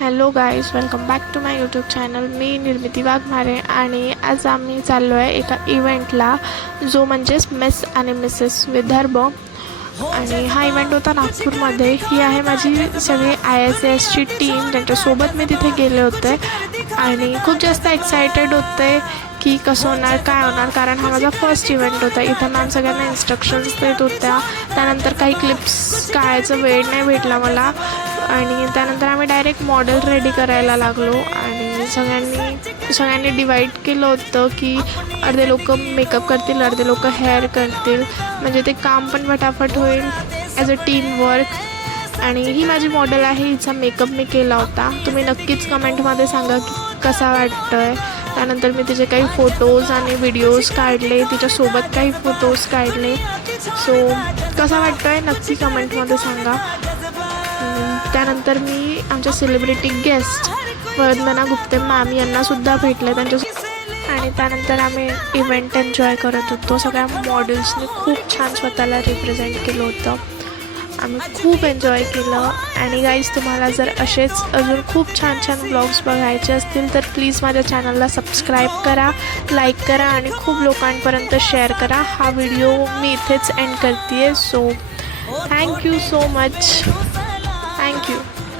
Hello guys, welcome back to my YouTube channel. मी निर्मिती वाघमारे आणि आज आम्ही चाललो आहे एका इव्हेंटला, जो म्हणजेच मिस आणि मिसेस विदर्भ. आणि हा इव्हेंट होता नागपूरमध्ये. ही आहे माझी सगळी ISASची टीम, ज्यांच्यासोबत मी तिथे गेले होते. आणि खूप जास्त एक्सायटेड होते की कसं होणार, काय होणार, कारण हा माझा फर्स्ट इव्हेंट होता. इथं मॅम सगळ्यांना इन्स्ट्रक्शन्स देत होत्या. त्यानंतर काही क्लिप्स काढायचा वेळ नाही भेटला मला. आणि त्यानंतर आम्ही डायरेक्ट मॉडेल रेडी करायला लागलो. आणि सगळ्यांनी डिवाईड केलं होतं की अर्धे लोक मेकअप करतील, अर्धे लोक हेअर करतील, म्हणजे ते काम पण फटाफट होईल ॲज अ टीम वर्क. आणि ही माझी मॉडेल आहे, हिचा मेकअप मी केला होता. तुम्ही नक्कीच कमेंटमध्ये सांगा की कसा वाटतो आहे. त्यानंतर मी तिचे काही फोटोज आणि व्हिडिओज काढले, तिच्यासोबत काही फोटोज काढले. सो कसा वाटतो आहे नक्की कमेंटमध्ये सांगा. त्यानंतर मी आमच्या सेलिब्रिटी गेस्ट वंदना गुप्ते मॅम यांनासुद्धा भेटले आणि त्यानंतर आम्ही इव्हेंट एन्जॉय करत होतो. सगळ्या मॉडेल्सनी खूप छान स्वतःला रिप्रेझेंट केलं होतं. आम्ही खूप एन्जॉय केलं. आणि गाईज, तुम्हाला जर असेच अजून खूप छान छान ब्लॉग्स बघायचे असतील तर प्लीज माझ्या चॅनलला सबस्क्राईब करा, लाईक करा आणि खूप लोकांपर्यंत शेअर करा. हा व्हिडिओ मी इथेच एंड करते आहे. So thank you so much. Thank you.